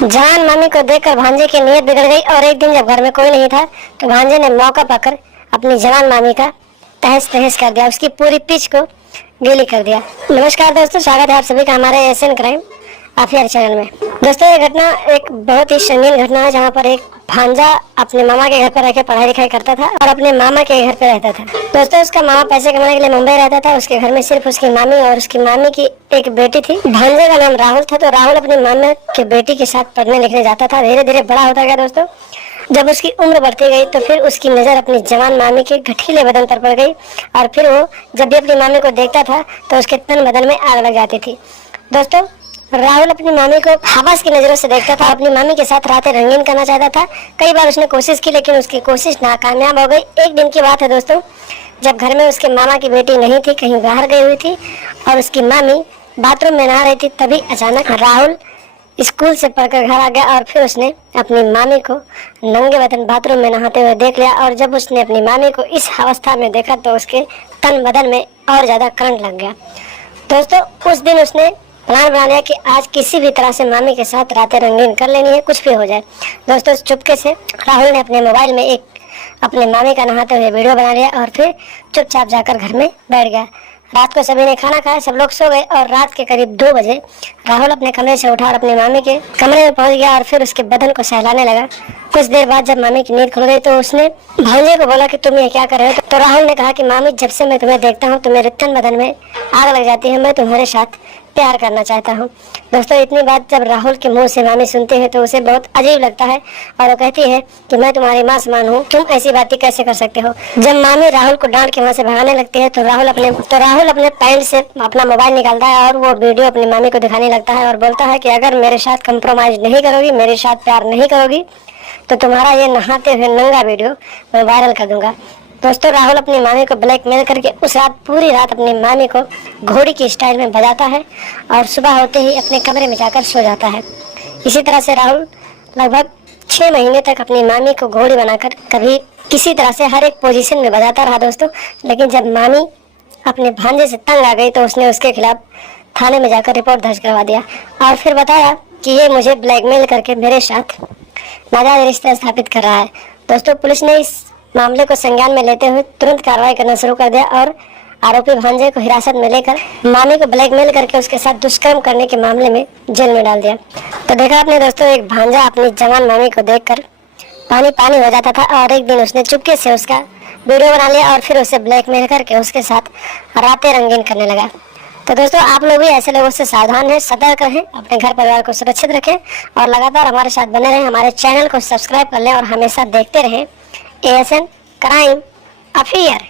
जवान मामी को देखकर भांजे की नीयत बिगड़ गई और एक दिन जब घर में कोई नहीं था तो भांजे ने मौका पाकर अपनी जवान मामी का तहस तहस कर दिया, उसकी पूरी पिच को गीली कर दिया। नमस्कार दोस्तों, स्वागत है आप सभी का हमारे एशियन क्राइम अफेयर चैनल में। दोस्तों ये घटना एक बहुत ही संगीन घटना है, जहाँ पर एक भांजा अपने मामा के घर पर रहकर पढ़ाई लिखाई करता था और अपने मामा के घर पर रहता था। दोस्तों उसका मामा पैसे कमाने के लिए मुंबई रहता था। उसके घर में सिर्फ उसकी मामी और उसकी मामी की एक बेटी थी। भांजे का नाम राहुल था। तो राहुल अपने मामा के बेटी के साथ पढ़ने लिखने जाता था। धीरे धीरे बड़ा होता गया दोस्तों। जब उसकी उम्र बढ़ती गई तो फिर उसकी नज़र अपनी जवान मामी के गठीले बदन पर पड़ गई और फिर वो जब भी अपनी मामी को देखता था तो उसके तन बदन में आग लग जाती थी। दोस्तों राहुल अपनी मामी को हवस की नज़रों से देखता था, अपनी मामी के साथ रातें रंगीन करना चाहता था। कई बार उसने कोशिश की लेकिन उसकी कोशिश नाकामयाब हो गई। एक दिन की बात है दोस्तों, जब घर में उसके मामा की बेटी नहीं थी, कहीं बाहर गई हुई थी और उसकी मामी बाथरूम में नहा रही थी, तभी अचानक राहुल स्कूल से पढ़कर घर आ गया और फिर उसने अपनी मामी को नंगे बदन बाथरूम में नहाते हुए देख लिया। और जब उसने अपनी मामी को इस अवस्था में देखा तो उसके तन बदन में और ज़्यादा करंट लग गया। दोस्तों उस दिन उसने प्लान बना लिया कि आज किसी भी तरह से मामी के साथ रातें रंगीन कर लेनी है, कुछ भी हो जाए। दोस्तों चुपके से राहुल ने अपने मोबाइल में एक अपने मामी का नहाते हुए वीडियो बना लिया और फिर चुपचाप जाकर घर में बैठ गया। रात को सभी ने खाना खाया, सब लोग सो गए और रात के करीब 2 बजे राहुल अपने कमरे से उठा और अपनी मामी के कमरे में पहुंच गया और फिर उसके बदन को सहलाने लगा। कुछ देर बाद जब मामी की नींद खुल गई तो उसने भांजे को बोला कि तुम ये क्या कर रहे हो। तो राहुल ने कहा कि मामी, जब से मैं तुम्हें देखता हूँ तो मेरे तन बदन में आग लग जाती है, मैं तुम्हारे साथ प्यार करना चाहता हूँ। दोस्तों इतनी बात जब राहुल के मुंह से मामी सुनती है तो उसे बहुत अजीब लगता है और वो कहती है कि मैं तुम्हारी माँ समान हूँ, तुम ऐसी बातें कैसे कर सकते हो। जब मामी राहुल को डांट के वहाँ से भगाने लगती है तो राहुल अपने पैंट से अपना मोबाइल निकालता है और वो वीडियो अपनी मामी को दिखाने लगता है और बोलता है कि अगर मेरे साथ कंप्रोमाइज नहीं करोगी, मेरे साथ प्यार नहीं करोगी तो तुम्हारा ये नहाते हुए नंगा वीडियो मैं वायरल कर दूंगा। दोस्तों राहुल अपनी मामी को ब्लैकमेल करके उस रात पूरी रात अपनी मामी को घोड़ी की स्टाइल में बजाता है और सुबह होते ही अपने कमरे में जाकर सो जाता है। इसी तरह से राहुल लगभग 6 महीने तक अपनी मामी को घोड़ी बनाकर कभी किसी तरह से हर एक पोजीशन में बजाता रहा दोस्तों। लेकिन जब मामी अपने भांजे से तंग आ गई तो उसने उसके खिलाफ थाने में जाकर रिपोर्ट दर्ज करवा दिया और फिर बताया कि ये मुझे ब्लैकमेल करके मेरे साथ नाजायज रिश्ता स्थापित कर रहा है। दोस्तों पुलिस ने इस मामले को संज्ञान में लेते हुए तुरंत कार्रवाई करना शुरू कर दिया और आरोपी भांजे को हिरासत में लेकर मामी को ब्लैकमेल करके उसके साथ दुष्कर्म करने के मामले में जेल में डाल दिया। तो देखा आपने दोस्तों, एक भांजा अपनी जवान मामी को देखकर पानी पानी हो जाता था और एक दिन उसने चुपके से उसका वीडियो बना लिया और फिर उसे ब्लैकमेल करके उसके साथ रातें रंगीन करने लगा। तो दोस्तों आप लोग भी ऐसे लोगों से सावधान रहें, सतर्क रहें, अपने घर परिवार को सुरक्षित रखें और लगातार हमारे साथ बने रहें। हमारे चैनल को सब्सक्राइब कर लें और हमेशा देखते रहें एशियन क्राइम अफेयर।